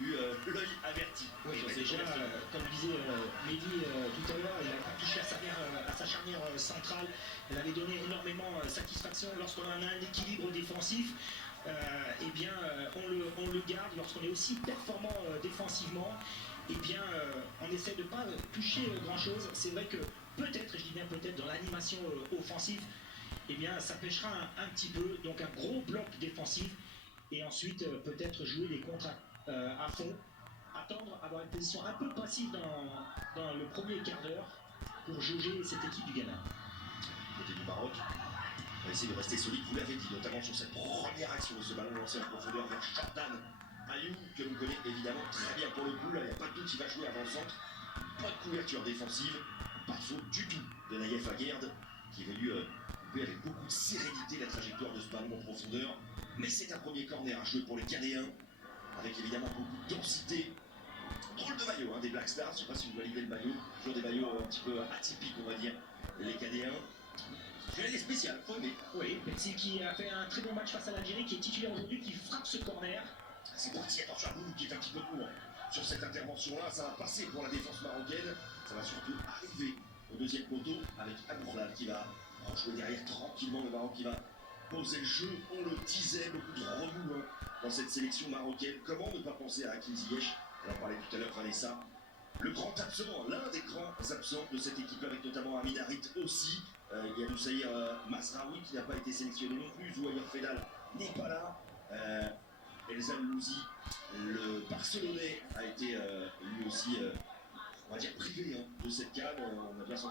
eu l'œil averti. Oui, déjà, comme disait Mehdi tout à l'heure, il a touché à sa charnière centrale. Elle avait donné énormément satisfaction lorsqu'on a un équilibre défensif. Eh bien, on le garde lorsqu'on est aussi performant défensivement. Eh bien, on essaie de ne pas toucher grand-chose. C'est vrai que peut-être, je dis bien peut-être, dans l'animation offensive, eh bien, ça pêchera un petit peu. Donc un gros bloc défensif. Et ensuite, peut-être jouer les contres à fond. Attendre, avoir une position un peu passive dans le premier quart d'heure pour juger cette équipe du Ghana. Côté du Maroc, on va essayer de rester solide, vous l'avez dit, notamment sur cette première action de ce ballon lancé en profondeur vers Jordan Ayou, que l'on connaît évidemment très bien pour le coup. Là, il n'y a pas de doute, il va jouer avant le centre. Pas de couverture défensive, pas de faute du tout de Naïef Aguerd, qui est venu couper avec beaucoup de sérénité la trajectoire de ce ballon en profondeur. Mais c'est un premier corner à jouer pour les Ghanéens, avec évidemment beaucoup de densité. Drôle de maillot des Black Stars, je ne sais pas si vous validez le maillot, toujours des maillots un petit peu atypiques, on va dire, les Ghanéens. Elle est spéciale, faut aimer. Oui, Metsi qui a fait un très bon match face à l'Algérie, qui est titulaire aujourd'hui, qui frappe ce corner. C'est parti, attention à vous qui est un petit peu court sur cette intervention-là. Ça va passer pour la défense marocaine. Ça va surtout arriver au deuxième poteau avec Abourlal qui va jouer derrière tranquillement. Le Maroc qui va poser le jeu. On le disait, beaucoup de remous dans cette sélection marocaine. Comment ne pas penser à Hakim Ziyech? On en parlait tout à l'heure, Vanessa. Le grand absent, l'un des grands absents de cette équipe, avec notamment Amin Harit aussi. Il y a Moussaïr Masraoui qui n'a pas été sélectionné non plus. Zouaïr Fedal n'est pas là. Elzal Louzi, le Barcelonais, a été lui aussi, on va dire, privé de cette canne. On a bien senti